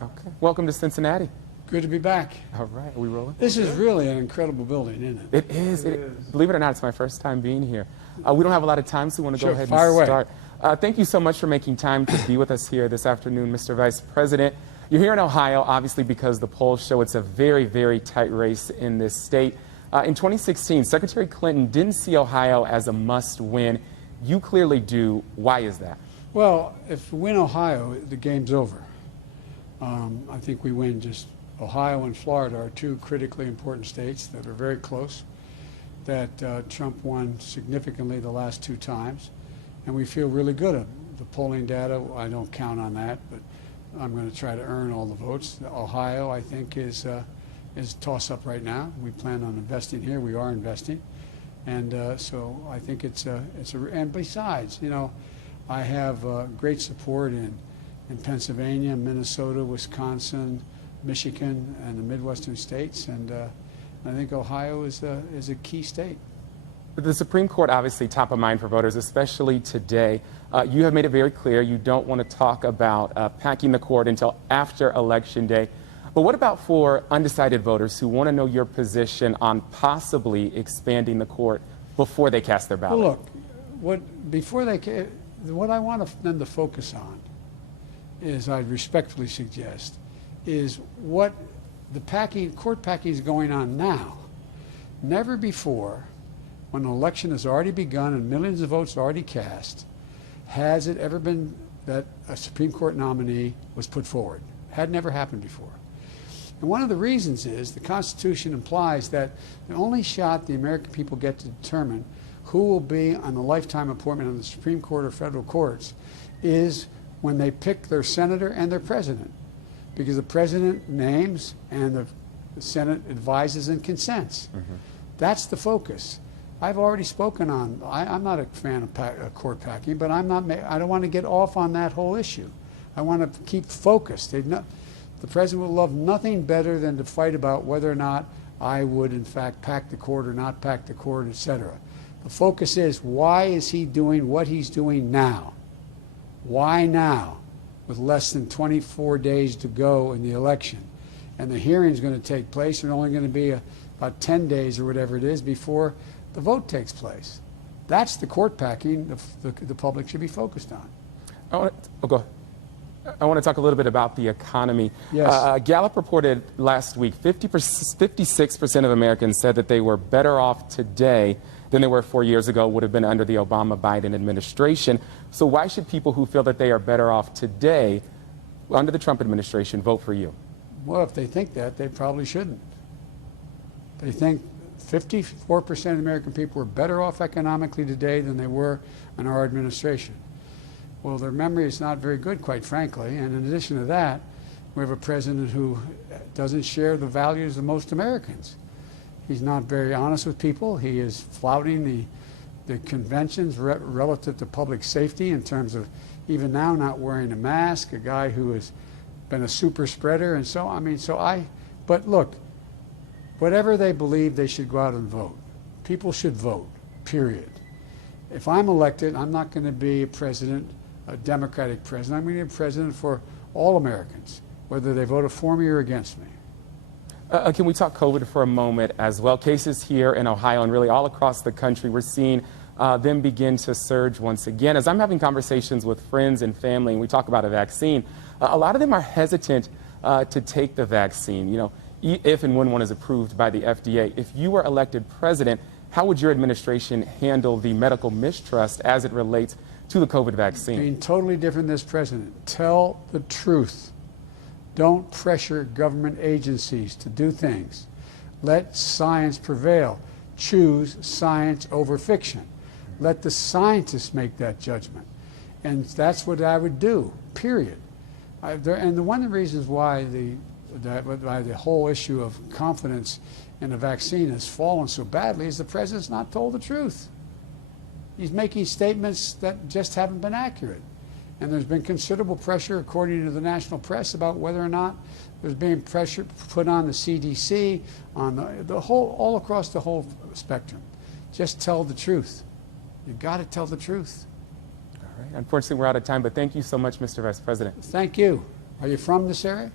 Okay. Welcome to Cincinnati. Good to be back. All right. Are we rolling? This is really an incredible building, isn't it? It is. Believe it or not, it's my first time being here. We don't have a lot of time, so we want to go ahead fire and away. start. Thank you so much for making time to be with us here this afternoon, Mr. Vice President. You're here in Ohio, obviously, because the polls show it's a very, very tight race in this state. In 2016, Secretary Clinton didn't see Ohio as a must-win. You clearly do. Why is that? Well, if we win Ohio, the game's over. I think we win just Ohio and Florida are two critically important states that are very close, that Trump won significantly the last two times, and we feel really good at the polling data. I don't count on that, but I'm going to try to earn all the votes. Ohio, I think, is toss-up right now. We plan on investing here. We are investing, and so I think and besides, you know, I have great support in Pennsylvania, Minnesota, Wisconsin, Michigan, and the Midwestern states, and I think Ohio is a key state. The Supreme Court, obviously top of mind for voters, especially today. You have made it very clear you don't want to talk about packing the court until after Election Day. But what about for undecided voters who want to know your position on possibly expanding the court before they cast their ballot? Well, look, what I want them to focus on is, I'd respectfully suggest, is what the court packing is going on now. Never before, when an election has already begun and millions of votes are already cast, has it ever been that a Supreme Court nominee was put forward. Had never happened before. And one of the reasons is the Constitution implies that the only shot the American people get to determine who will be on a lifetime appointment on the Supreme Court or federal courts is when they pick their senator and their president. Because the president names and the Senate advises and consents. Mm-hmm. That's the focus. I've already spoken on, I'm not a fan of court packing, but I don't want to get off on that whole issue. I want to keep focused. The president would love nothing better than to fight about whether or not I would, in fact, pack the court or not pack the court, etc. The focus is, why is he doing what he's doing now? Why now, with less than 24 days to go in the election? And the hearing's going to take place, and only going to be about 10 days or whatever it is before the vote takes place. That's the court packing the public should be focused on. I want to talk a little bit about the economy. Yes. Gallup reported last week 56% of Americans said that they were better off today than they were 4 years ago, would have been under the Obama-Biden administration. So why should people who feel that they are better off today under the Trump administration vote for you? Well, if they think that, they probably shouldn't. They think 54% of American people are better off economically today than they were in our administration. Well, their memory is not very good, quite frankly, and in addition to that, we have a president who doesn't share the values of most Americans. He's not very honest with people. He is flouting the conventions relative to public safety in terms of even now not wearing a mask, a guy who has been a super spreader, and so but look, whatever they believe, they should go out and vote. People should vote, period. If I'm elected, I'm not going to be a president, a Democratic president. I'm going to be a president for all Americans, whether they voted for me or against me. Can we talk COVID for a moment as well? Cases here in Ohio and really all across the country, we're seeing them begin to surge once again. As I'm having conversations with friends and family, and we talk about a vaccine, a lot of them are hesitant to take the vaccine. You know, if and when one is approved by the FDA. If you were elected president, how would your administration handle the medical mistrust as it relates to the COVID vaccine? Being totally different than this president. Tell the truth. Don't pressure government agencies to do things. Let science prevail. Choose science over fiction. Let the scientists make that judgment. And that's what I would do, period. And one of the reasons why the whole issue of confidence in the vaccine has fallen so badly is the president's not told the truth. He's making statements that just haven't been accurate. And there's been considerable pressure, according to the national press, about whether or not there's being pressure put on the CDC, on all across the whole spectrum. Just tell the truth. You've got to tell the truth. All right. Unfortunately, we're out of time, but thank you so much, Mr. Vice President. Thank you. Are you from this area?